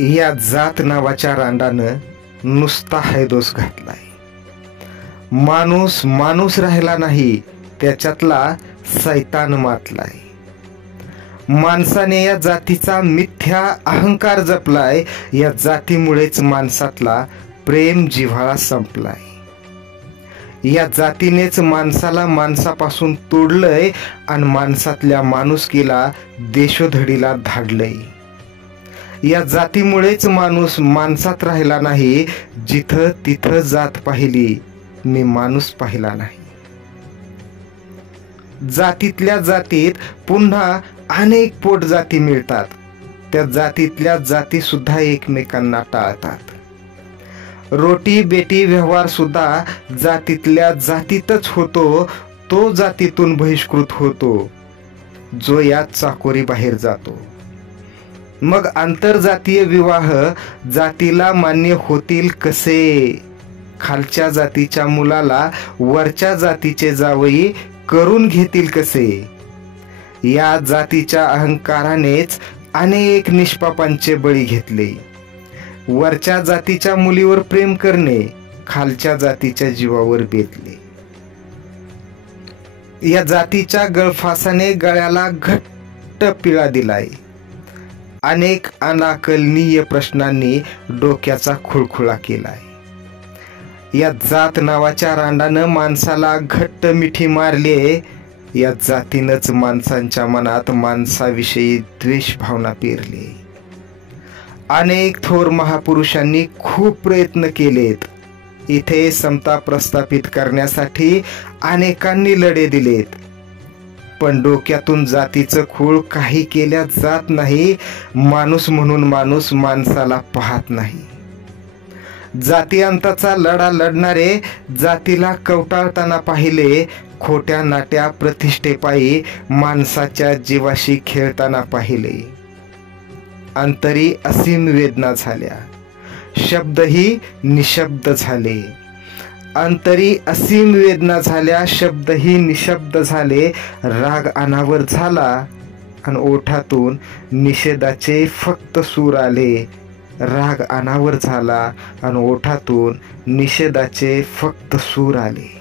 या जात नावाच्या रांडानं नुसता हैदोस घातलाय. माणूस माणूस राहिला नाही, त्याच्यातला सैतान मातलाय. माणसाने या जातीचा मिथ्या अहंकार जपलाय. या जातीमुळेच माणसातला प्रेम जिव्हाळा संपलाय. या जातीनेच माणसाला माणसापासून तोडलंय आणि माणसातल्या माणुसकीला देशोधडीला धाडलंय. या जातीमुळेच माणूस माणसात राहिला नाही. जिथं तिथं जात पाहिली, मी माणूस पाहिला नाही. जातीतल्या जातीत पुन्हा अनेक पोट जाती मिळतात. त्या जातीतल्या जाती सुद्धा एकमेकांना टाळतात. रोटी बेटी व्यवहार सुद्धा जातीतल्या जातीतच होतो. तो जातीतून बहिष्कृत होतो जो या चाकोरी बाहेर जातो. मग आंतरजातीय विवाह जातीला मान्य होतील कसे? खालच्या जातीच्या मुलाला वरच्या जातीचे जावई करून घेतील कसे? या जातीच्या अहंकारानेच अनेक निष्पापांचे बळी घेतले. वरच्या जातीच्या मुलीवर प्रेम करणे खालच्या जातीच्या जीवावर बेतले. या जातीच्या गळफासाने गळ्याला घट्ट पिळा दिलाय. अनेक अनाकलनीय प्रश्नांनी डोक्याचा खुळखुळा केलाय. या जात नावाच्या रांडानं माणसाला घट्ट मिठी मारले. या जातीनंच माणसांच्या मनात माणसाविषयी द्वेष भावना पेरली. अनेक थोर महापुरुषांनी खूप प्रयत्न केलेत. इथे समता प्रस्थापित करण्यासाठी अनेकांनी लढे दिलेत. पण डोक्यातून जातीचं खूळ काही केल्या जात नाही. माणूस म्हणून माणूस माणसाला पाहत नाही. जातीअंताचा लढा लढणारे जातीला कवटाळताना पाहिले. खोट्या नाट्या प्रतिष्ठेपायी माणसाच्या जीवाशी खेळताना पाहिले. अंतरी असीम वेदना झाल्या, शब्दही निशब्द झाले. अंतरी असीम वेदना झाल्या, शब्दही निशब्द झाले. राग अनावर झाला आणि ओठातून निषेधाचे फक्त सूर आले. राग अनावर झाला आणि ओठातून निषेधाचे फक्त सूर आले.